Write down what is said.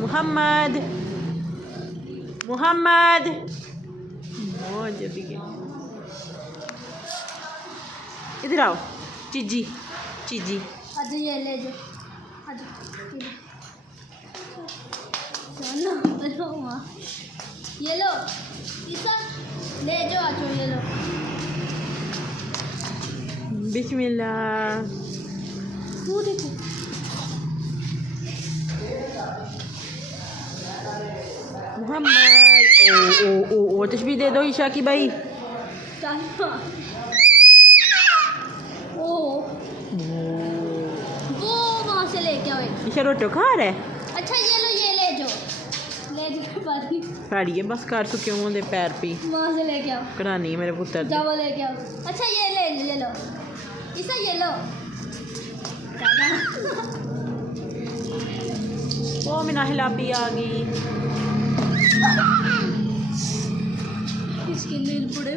मोहम्मद मोहम्मद मौज अभी के इधर आओ चीजी चीजी अच्छा ये ले जो ये लो ईसा ले जो आजो ये लो बिस्मिल्लाह वो देखो मोहम्मद ओ तस्बीह दे दो ईशा की भाई वो वहाँ से लेके आओ ईशा रोटी खा रहा है। अच्छा ये लो ये ले जो पानी साड़ी है बस कर चुके हूँ दे पैर पे वहाँ से लेके आओ करानी है मेरे पुत्र जाओ वो लेके आओ अच्छा ये ले लो ईसा ये लो वो मिना हिलापी आ गई इसके नील पड़े